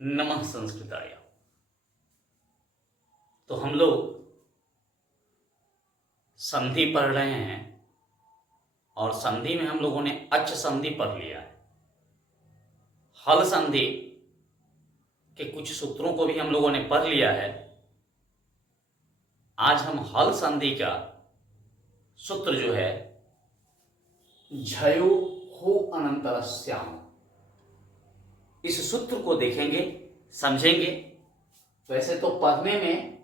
नमः संस्कृताय। तो हम लोग संधि पढ़ रहे हैं और संधि में हम लोगों ने अच संधि पढ़ लिया है। हल संधि के कुछ सूत्रों को भी हम लोगों ने पढ़ लिया है। आज हम हल संधि का सूत्र जो है झयो हो अनंतरस्याम, इस सूत्र को देखेंगे, समझेंगे। वैसे तो पढ़ने में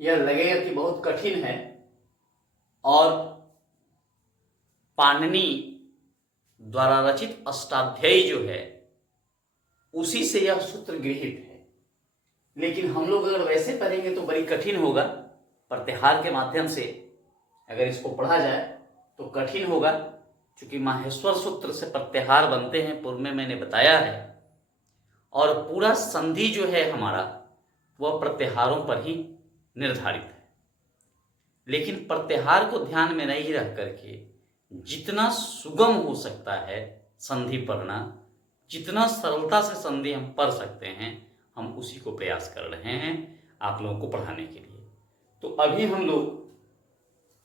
यह लगेगा कि बहुत कठिन है और पाणिनि द्वारा रचित अष्टाध्यायी जो है उसी से यह सूत्र गृहीत है, लेकिन हम लोग अगर वैसे पढ़ेंगे तो बड़ी कठिन होगा। प्रत्याहार के माध्यम से अगर इसको पढ़ा जाए तो कठिन होगा, क्योंकि माहेश्वर सूत्र से प्रत्याहार बनते हैं, पूर्व में मैंने बताया है। और पूरा संधि जो है हमारा वह प्रत्याहारों पर ही निर्धारित है। लेकिन प्रत्याहार को ध्यान में नहीं रख करके जितना सुगम हो सकता है संधि पढ़ना, जितना सरलता से संधि हम पढ़ सकते हैं, हम उसी को प्रयास कर रहे हैं आप लोगों को पढ़ाने के लिए। तो अभी हम लोग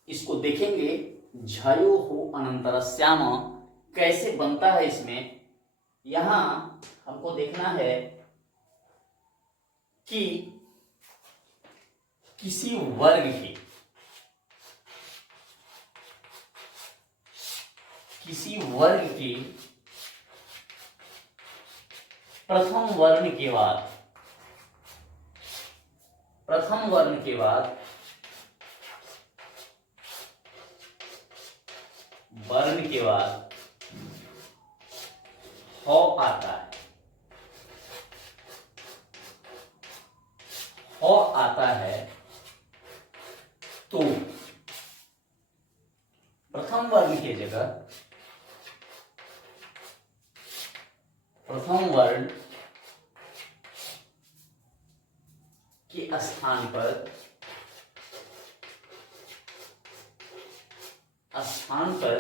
इसको देखेंगे, झयो हो अनंतरस्याम कैसे बनता है। इसमें यहां हमको देखना है कि किसी वर्ग की प्रथम वर्ण के बाद वर्ण के बाद हो आता है। हो आता है तो प्रथम वर्ण के जगह प्रथम वर्ण के स्थान पर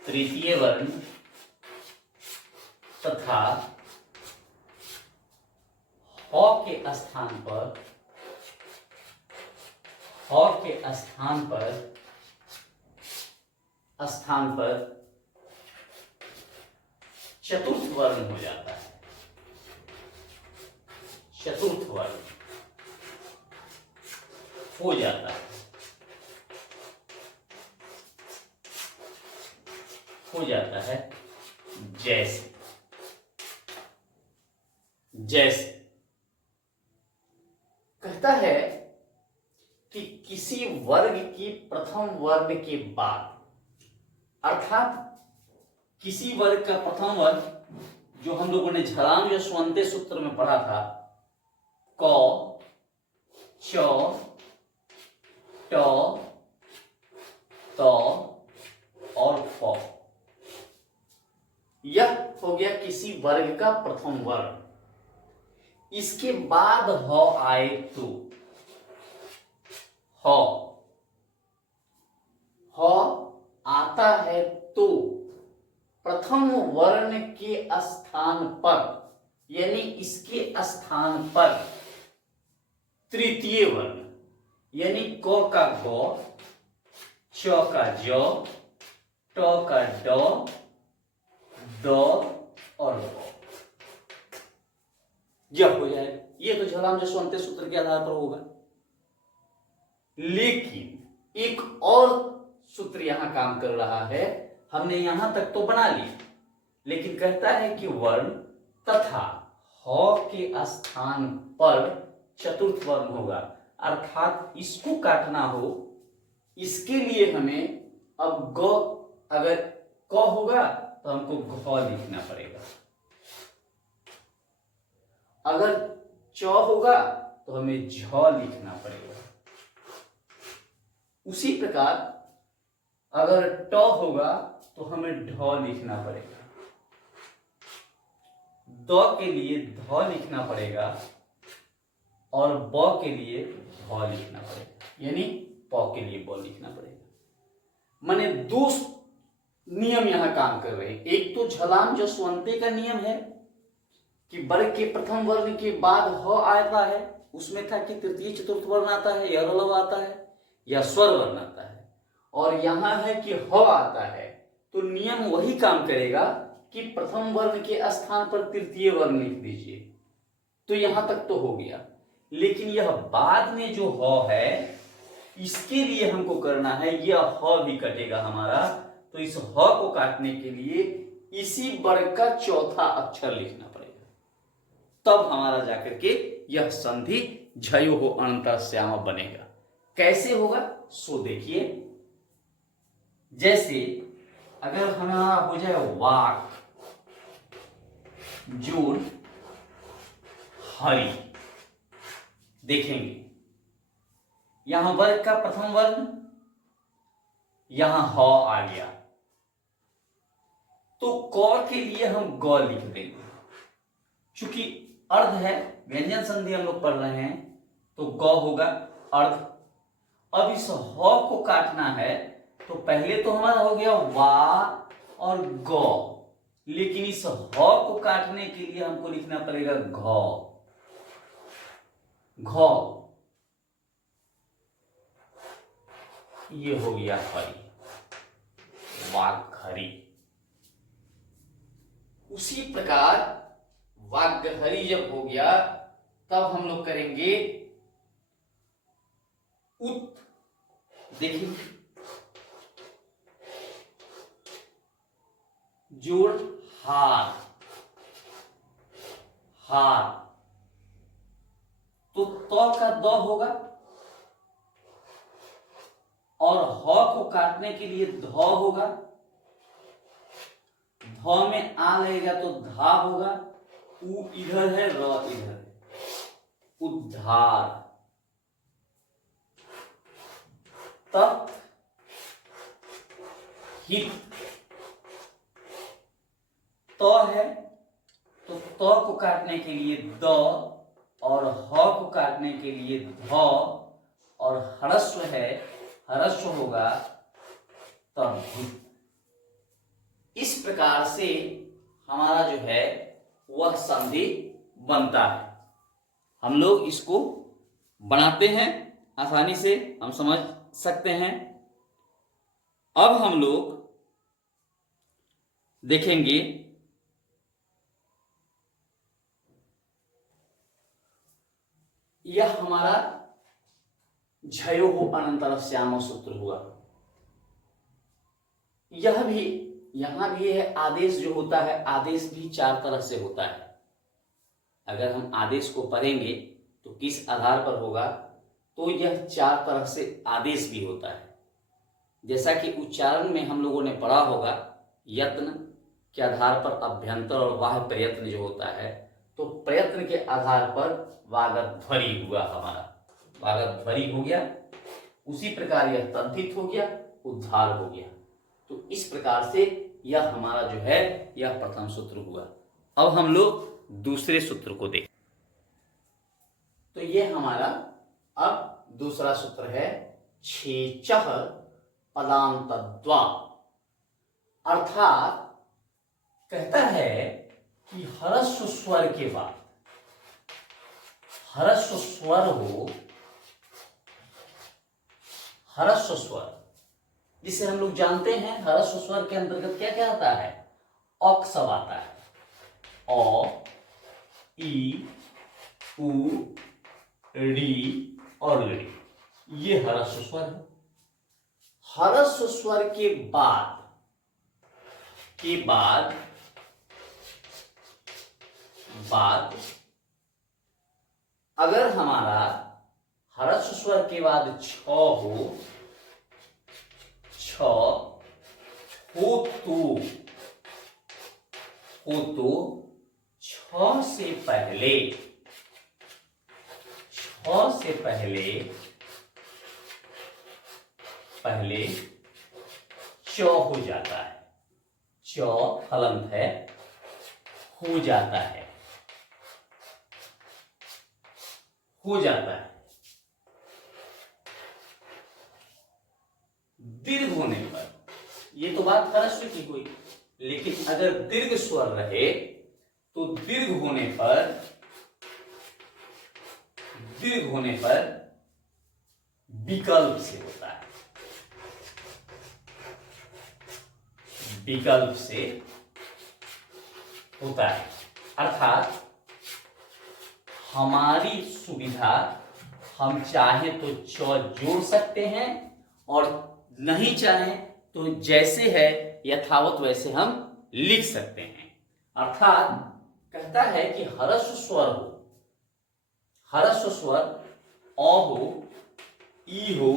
तृतीय वर्ण तथा ह के स्थान पर चतुर्थ वर्ण हो जाता है। चतुर्थ वर्ण हो जाता है जैसे कहता है कि किसी वर्ग की प्रथम वर्ण के बाद, अर्थात किसी वर्ग का प्रथम वर्ग जो हम लोगों ने झलाम यशवंते सूत्र में पढ़ा था, क, च, ट, त और फ, यह हो गया किसी वर्ग का प्रथम वर्ण। इसके बाद ह आए तो ह आता है तो प्रथम वर्ण के स्थान पर, यानी इसके स्थान पर तृतीय वर्ण, यानी क का ग, च का ज, ट का ड, द और ब, यह हो जाए। ये तो झलाम यशवंते सूत्र के आधार पर होगा। लेकिन एक और सूत्र यहां काम कर रहा है। हमने यहां तक तो बना लिया, लेकिन कहता है कि वर्ण तथा ह के स्थान पर चतुर्थ वर्ण होगा, अर्थात इसको काटना हो, इसके लिए हमें अब ग, अगर क होगा तो हमको घ लिखना पड़ेगा, अगर च होगा तो हमें झ लिखना पड़ेगा। उसी प्रकार अगर ट होगा तो हमें ढ लिखना पड़ेगा, द के लिए ध लिखना पड़ेगा और ब के लिए ध लिखना पड़ेगा, यानी प के लिए ब लिखना पड़ेगा। माने नियम यहां काम कर रहे हैं। एक तो झलाम जसवंते का नियम है कि वर्ग के प्रथम वर्ण के बाद ह आता है, उसमें था कि तृतीय चतुर्थ वर्ण आता है या रलव आता है या स्वर वर्ण आता है, और यहां है कि ह आता है, तो नियम वही काम करेगा कि प्रथम वर्ण के स्थान पर तृतीय वर्ण लिख दीजिए। तो यहां तक तो हो गया, लेकिन यह बाद में जो ह है इसके लिए हमको करना है, यह ह भी कटेगा हमारा, तो इस ह को काटने के लिए इसी वर्ग का चौथा अक्षर लिखना पड़ेगा, तब हमारा जाकर के यह संधि झयो अनंतर श्याम बनेगा। कैसे होगा सो देखिए, जैसे अगर हमारा हो जाए वाक जोड़ हरि, देखेंगे यहां वर्ग का प्रथम वर्ण, यहां ह आ गया, तो क के लिए हम ग लिख देंगे, चूंकि अर्ध है, व्यंजन संधि हम लोग पढ़ रहे हैं, तो ग होगा अर्ध। अब इस ह को काटना है, तो पहले तो हमारा हो गया वा और ग, लेकिन इस ह को काटने के लिए हमको लिखना पड़ेगा घ, घ, ये हो गया हरि, वाग्हरि। उसी प्रकार वाग्हरि जब हो गया, तब हम लोग करेंगे उत, देखिए जोड़ हार, हार, तो त का द होगा, और ह को काटने के लिए ध होगा, ध में आ लगेगा तो धा होगा, उ इधर है र इधर है, उद्धार। तत् हित, त है तो त को काटने के लिए द, और ह को काटने के लिए ध, और ह्रस्व है, ह्रस्व होगा तब हित। इस प्रकार से हमारा जो है वह संधि बनता है। हम लोग इसको बनाते हैं, आसानी से हम समझ सकते हैं। अब हम लोग देखेंगे यह हमारा झयो अनंतर श्याम सूत्र हुआ। यह भी यहां भी है, आदेश जो होता है, आदेश भी चार तरह से होता है। अगर हम आदेश को पढ़ेंगे तो किस आधार पर होगा, तो यह चार तरह से आदेश भी होता है। जैसा कि उच्चारण में हम लोगों ने पढ़ा होगा, यत्न के आधार पर अभ्यंतर और बाह्य प्रयत्न जो होता है, तो प्रयत्न के आधार पर वागध्वरि हुआ, हमारा वागध्वरि हो गया। उसी प्रकार यह तद्धित हो गया, उद्धार हो गया। तो इस प्रकार से यह हमारा जो है यह प्रथम सूत्र हुआ। अब हम लोग दूसरे सूत्र को देखें, तो यह हमारा अब दूसरा सूत्र है छेचः पदान्तद्वा, अर्थात कहता है कि ह्रस्व स्वर के बाद, ह्रस्व स्वर हो, ह्रस्व स्वर जिसे हम लोग जानते हैं, ह्रस्व स्वर के अंतर्गत क्या क्या आता है, औक सब आता है, औ, ई, उ, री और री, ये ह्रस्व स्वर है। ह्रस्व स्वर के बाद अगर हमारा ह्रस्व स्वर के बाद छ हो, छ हो तो छ से पहले च हो जाता है, च हलंत है, हो जाता है, हो जाता है। दीर्घ होने पर ये तो बात ह्रस्व की हुई, लेकिन अगर दीर्घ स्वर रहे तो दीर्घ होने पर विकल्प से होता है, विकल्प से होता है। अर्थात हमारी सुविधा, हम चाहे तो च जोड़ सकते हैं और नहीं चाहे तो जैसे है यथावत वैसे हम लिख सकते हैं। अर्थात कहता है कि ह्रस्व स्वर हो, ह्रस्व स्वर अ हो, ई हो,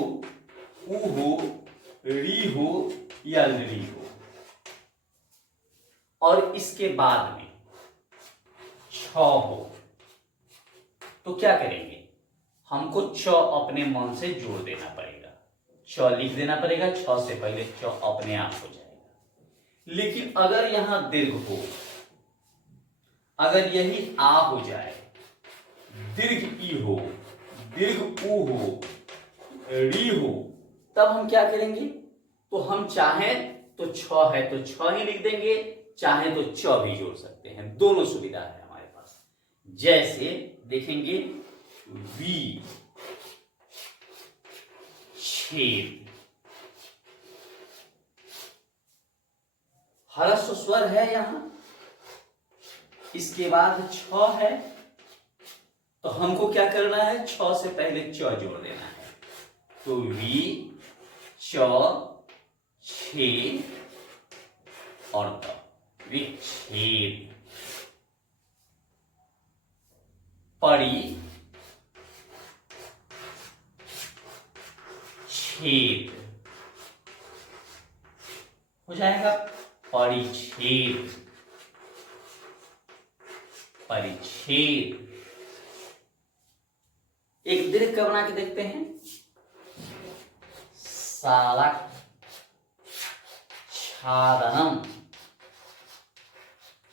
उ हो, री हो या ली हो, और इसके बाद में छ हो, तो क्या करेंगे? हमको च अपने मन से जोड़ देना पड़ेगा, च लिख देना पड़ेगा, छ से पहले च अपने आप हो जाएगा। लेकिन अगर यहां दीर्घ हो, अगर यही आ हो जाए, दीर्घ ई हो, दीर्घ उ हो, री हो, तब हम क्या करेंगे? तो हम चाहें तो छ है तो छ ही लिख देंगे, चाहे तो च भी जोड़ सकते हैं, दोनों सुविधा है हमारे पास। जैसे देखेंगे वी, छेद, ह्रस्व स्वर है यहां, इसके बाद छ है, तो हमको क्या करना है? छ से पहले च जोड़ देना है, तो वी, च, छेद और त, विच्छेद। परी, छेद हो जाएगा, परिच्छेद, परिच्छेद। एक दीर्घ का बना के देखते हैं, सालक, छादनम,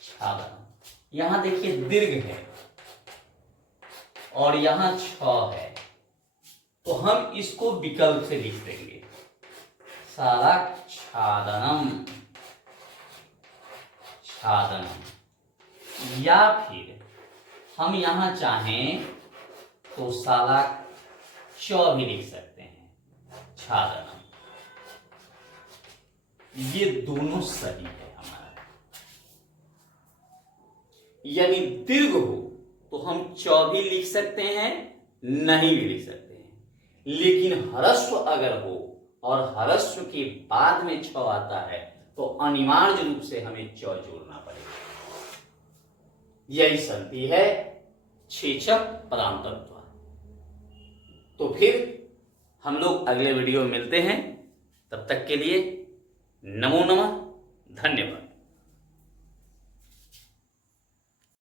छादनम। यहां देखिए दीर्घ है और यहां छ है, तो हम इसको विकल्प से लिख देंगे, सालक छादनम, छादनम। या फिर हम यहां चाहें तो सालक च भी लिख सकते हैं, छादनम। ये दोनों सही है हमारा। यानी दीर्घ हो तो हम च भी लिख सकते हैं, नहीं भी लिख सकते हैं, लेकिन ह्रस्व अगर हो और ह्रस्व के बाद में छ आता है तो अनिवार्य रूप से हमें च जोड़ना पड़ेगा। यही संधि है छेचक पदांतत्व। तो फिर हम लोग अगले वीडियो में मिलते हैं, तब तक के लिए नमो नमः, धन्यवाद।